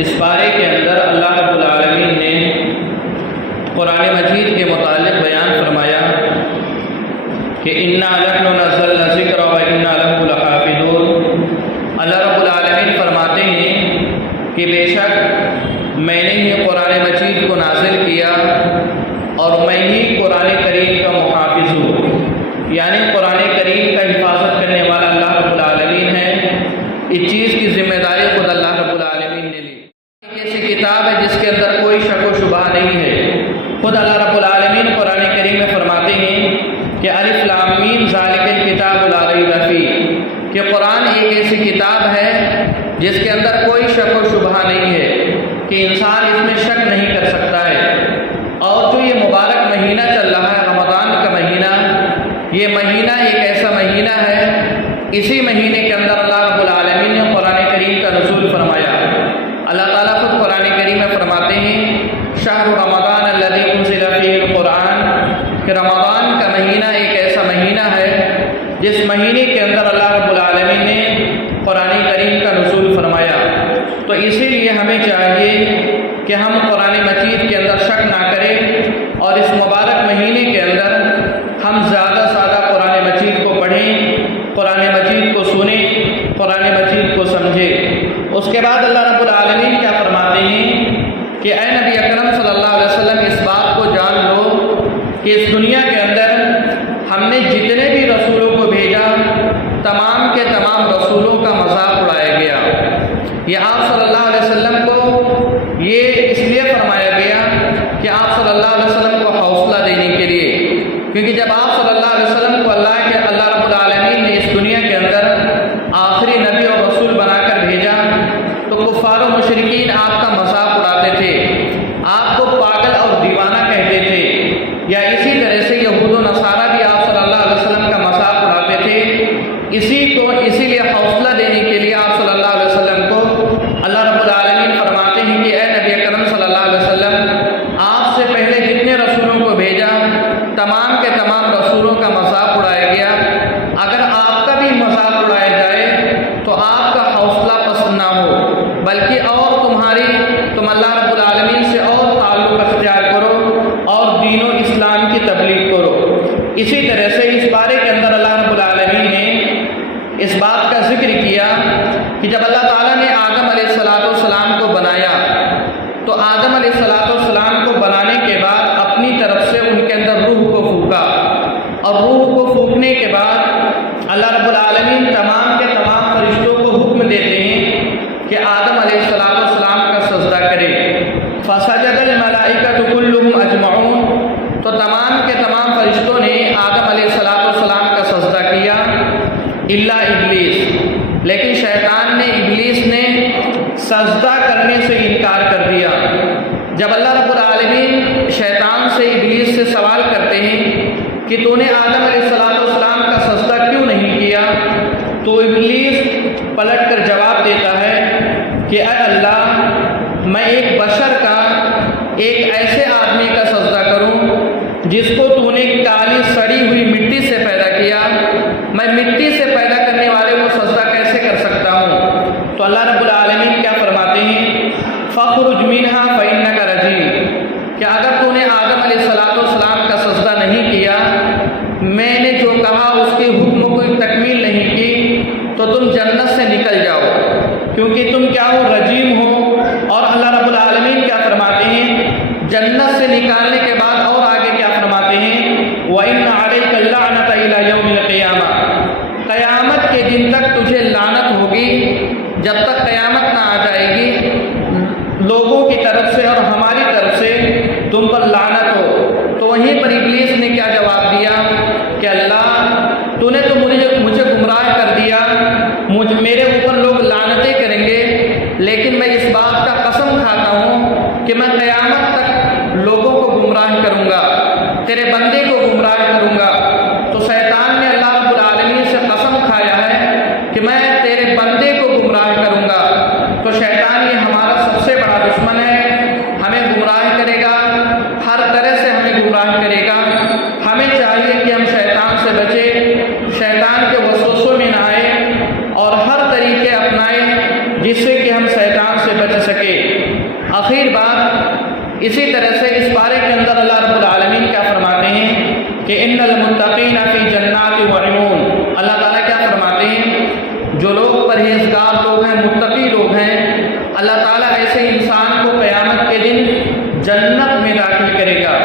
اس پارے کے اندر اللہ رب العالمین نے قرآن مجید کے متعلق بیان فرمایا کہ اِنَّا نَحْنُ نَزَّلْنَا الذِّكْرَ وَإِنَّا لَهُ لَحَافِظُونَ۔ اللہ رب العالمین فرماتے ہیں کہ بے شک میں نے ہی قرآن مجید کو نازل کیا اور میں ہی قرآن کریم کا محافظ ہوں، یعنی قرآن کریم کا حفاظت کرنے والا اللہ رب العالمین ہے۔ اس چیز کی ذمہ داری خود اللہ رب العالمین نے لی۔ ایسی کتاب ہے جس کے اندر کوئی شک و شبہ نہیں ہے۔ خود اللہ رب العالمین قرآن کریم میں فرماتے ہیں کہ الف لام میم ذالک الکتاب لا ریب فیہ، کہ قرآن ایک ایسی کتاب ہے جس کے اندر کوئی شک و شبہ نہیں ہے کہ انسان اس میں شک نہیں کر سکتا ہے۔ اور جو یہ مبارک مہینہ چل رہا ہے رمضان کا مہینہ، یہ مہینہ ایک ایسا مہینہ ہے، اسی مہینے کے اندر اللہ رب العالمین نے قرآن کریم کا نزول فرمایا۔ اللہ تعالیٰ خود قرآن کریم میں فرماتے ہیں شہر رمضان الذی انزل فیہ القرآن، کہ رمضان کا مہینہ ایک ایسا مہینہ ہے جس مہینے کے اندر اللہ رب العالمین نے قرآن کریم کا نزول فرمایا۔ تو اسی لیے ہمیں چاہیے کہ ہم قرآن مجید کے اندر شک نہ کریں اور اس مبارک مہینے کے اندر ہم زیادہ سے زیادہ قرآن مجید کو پڑھیں، قرآن مجید کو سنیں، قرآن مجید کو سمجھیں۔ اس کے بعد اللہ رب العالمین کیا فرماتے ہیں کہ اے نبی اکرم صلی اللہ علیہ وسلم اس بات کو جان لو کہ اس دنیا کے اندر ہم نے جتنے بھی رسولوں کو بھیجا تمام کے تمام رسولوں کا مذاق اڑایا گیا۔ یہ آپ صلی اللہ علیہ وسلم کو یہ اس لیے فرمایا گیا کہ آپ صلی اللہ علیہ وسلم کو حوصلہ دینے کے لیے، کیونکہ جب آپ صلی اللہ علیہ وسلم کو اللہ رب العالمین نے اس دنیا کے اندر آخری نبی اور رسول بنا کر بھیجا تو کفار و مشرکین آپ کا مذاق اڑاتے تھے، آپ کو پاگل اور دیوانہ کہتے تھے، یا اسی طرح سے یہود و نصارہ بھی آپ صلی اللہ علیہ وسلم کا مذاق اڑاتے تھے۔ اسی لیے حوصلہ دینے کے لیے آپ صلی اللہ علیہ وسلم کو اللہ رب العالمین فرماتے ہیں کہ اے نبی اکرم صلی اللہ علیہ وسلم آپ سے پہلے جتنے رسولوں کو بھیجا تمام کے تمام رسولوں کا مذاق اڑایا گیا، اگر آپ کا بھی مذاق اڑایا جائے تو آپ کا حوصلہ پست نہ ہو، بلکہ اور تم اللہ رب العالمین سے اور تعلق اختیار کرو اور دین و اسلام کی تبلیغ کرو۔ اسی طرح سے اس بارے کے اندر اللہ رب العالمین نے اس بات کا ذکر کیا کہ جب اللہ تعالیٰ نے آدم علیہ السلام کو بنایا تو آدم علیہ السلام کو بنانے کے بعد اپنی طرف سے ان کے اندر روح کو پھونکا، اور روح کو پھونکنے کے بعد اللہ رب العالمین تمام کے تمام فرشتوں کو حکم دیتے ہیں کہ آدم علیہ السلام کا سجدہ کرے۔ فسجد الملائکۃ کلھم اجمعون، تو تمام کے تمام فرشتوں نے آدم علیہ السلام کا سجدہ کیا الا ابلیس، لیکن شیطان نے ابلیس نے سجدہ کرنے سے انکار کر دیا۔ جب اللہ رب العالمین شیطان سے ابلیس سے سوال کرتے ہیں کہ تو نے آدم علیہ السلام کا سجدہ کیوں نہیں کیا، تو ابلیس پلٹ کر جواب دیتا ہے کہ اے اللہ، میں ایک بشر کا، ایک ایسے آدمی کا سجدہ کروں جس کو تو نے کالی سڑی ہوئی مٹی سے پیدا کیا، میں مٹی سے پیدا کرنے والے کو سجدہ کیسے کر سکتا ہوں؟ تو اللہ رب العالمین کیا فرماتے ہیں فَاخْرُجْ مِنْهَا فَإِنَّكَ رَجِيمٌ، کہ اگر تو نے آدم علیہ السلام کا سجدہ نہیں کیا، میں نے جو کہا اس کے حکم کو تکمیل نہیں کی، تو تم جنت سے نکل جاؤ، کیونکہ تم کیا ہو، رجیم ہو۔ اور اللہ رب العالمین کیا فرماتے ہیں جنت سے نکالنے کے بعد اور آگے کیا فرماتے ہیں وَإِنَّ عَلَيْكَ اللَّعْنَةَ إِلَى يَوْمِ الْقِيَامَةِ، قیامت کے دن تک تجھے لعنت ہوگی، جب تک قیامت نہ آ جائے گی لوگوں کی طرف سے اور ہماری طرف سے تم پر لعنت ہو۔ تو وہیں پر ابلیس نے کیا جواب دیا کہ اللہ، تو نے تو مجھے گمراہ کر دیا، میرے اوپر لوگ لعنتیں کریں گے، لیکن میں اس بات کا قسم کھاتا ہوں کہ میں قیامت تک لوگوں کو گمراہ کروں گا، تیرے بندے کو گمراہ کروں گا۔ تو شیطان نے اللہ رب العالمین سے قسم کھایا ہے کہ میں تیرے بندے کو گمراہ کروں گا۔ تو شیطان یہ ہمارا سب سے بڑا دشمن ہے، ہمیں گمراہ کرے گا، ہر طرح سے ہمیں گمراہ کرے گا۔ ہمیں چاہیے کہ ہم شیطان سے بچیں، شیطان کے وسوسوں میں نہ آئے اور ہر طریقے اپنائیں جس سے کہ ہم شیطان سے بچ سکیں۔ آخر بات اسی طرح سے اس پارے کے اندر اللہ رب العالمین کیا فرماتے ہیں کہ ان المتقین فی جنات و عیون، اللہ تعالیٰ کیا فرماتے ہیں جو لوگ پرہیزگار لوگ ہیں، متقی لوگ ہیں، اللہ تعالیٰ ایسے انسان کو قیامت کے دن جنت میں داخل کرے گا،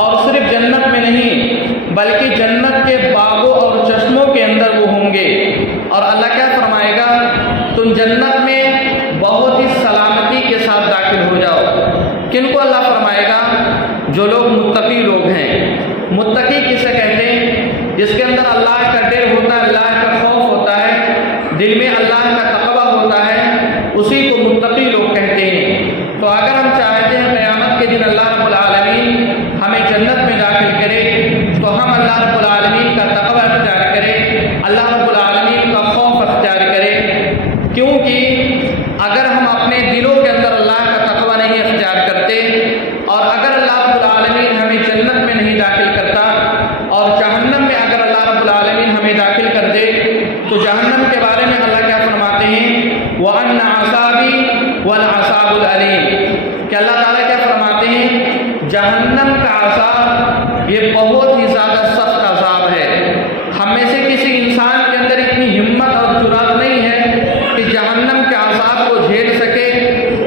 اور صرف جنت میں نہیں بلکہ جنت کے باغوں اور چشموں کے اندر وہ ہوں گے، اور اللہ کیا فرمائے گا تم جنت میں بہت ہی سلامتی کے ساتھ داخل ہو جاؤ۔ کن کو اللہ فرمائے گا؟ جو لوگ متقی لوگ ہیں۔ متقی کسے کہتے ہیں؟ جس کے اندر اللہ کا ڈر ہوتا ہے، اللہ کا خوف ہوتا ہے، دل میں اللہ کا تقوی ہوتا ہے، اسی کو متقی لوگ کہتے ہیں۔ تو اگر ہم چاہتے ہیں قیامت کے دن اللہ رب العالمین ہمیں جنت میں داخل کرے تو ہم اللہ رب العالمین کا تقوی اختیار کریں، اللہ رب العالمین کا خوف اختیار کریں، کیونکہ اگر ہم اپنے دلوں کے اندر اللہ کا تقوی نہیں اختیار کرتے، اور اگر اللہ رب العالمین ہمیں جنت میں نہیں داخل کرتا اور جہنم میں اگر اللہ رب العالمین ہمیں داخل کر دے، تو جہنم کے بارے میں اللہ کیا فرماتے ہیں؟ وَأَنَّ عَذَابِي وَالْعَذَابُ الْأَلِيمُ، کہ اللہ تعالیٰ کیا فرماتے ہیں؟ جہنم کا عذاب یہ بہت ہی زیادہ سخت عذاب ہے۔ ہم میں سے کسی انسان کے اندر اتنی ہمت اور جرات نہیں ہے کہ جہنم کے عذاب کو جھیل سکے،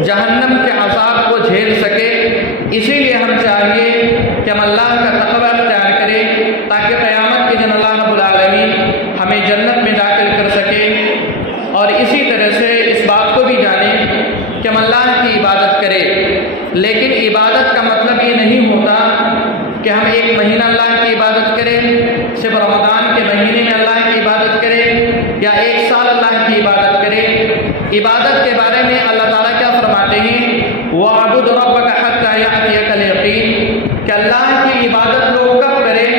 جہنم کے عذاب کو جھیل سکے۔ اسی لیے ہم چاہیے کہ ہم اللہ کا تقوی اختیار کریں تاکہ قیامت کے دن اللہ رب العالمین ہمیں جنت میں داخل کر سکے۔ اور اسی طرح سے اس بات کو بھی جانیں کہ ہم اللہ کی عبادت کریں، لیکن عبادت کا مطلب یہ نہیں ہوتا کہ ہم ایک مہینہ اللہ کی عبادت کریں، صرف رمضان کے مہینے میں اللہ کی عبادت کریں، یا ایک سال اللہ کی عبادت کریں۔ عبادت کے بارے میں اللہ تعالیٰ کیا فرماتے ہیں؟ وَاعْبُدْ رَبَّكَ حَتَّىٰ يَأْتِيَكَ الْيَقِينُ، کہ اللہ کی عبادت لوگ کب کریں؟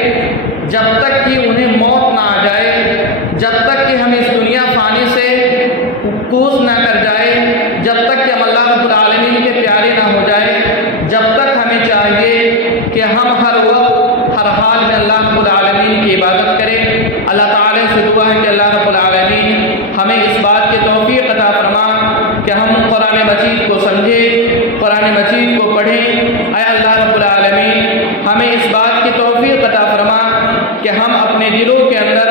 جب تک کہ انہیں موت نہ آ جائے، جب تک کہ ہم اس دنیا فانی سے کوس نہ کر جائے، جب تک کہ ہم اللہ رب العالمین کے پیارے نہ ہو جائے، جب تک ہمیں چاہیے کہ ہم ہر وقت ہر حال میں اللہ رب العالمین کی عبادت کریں۔ اللہ تعالیٰ سے دعا ہے کہ اللہ رب العالمین ہمیں اس بات کی توفیق عطا فرما کہ ہم قرآن مجید کو سمجھیں، قرآن مجید کو پڑھیں۔ اے اللہ رب العالمین ہمیں اس بات کی توفیق عطا فرما کہ ہم اپنے دلوں کے اندر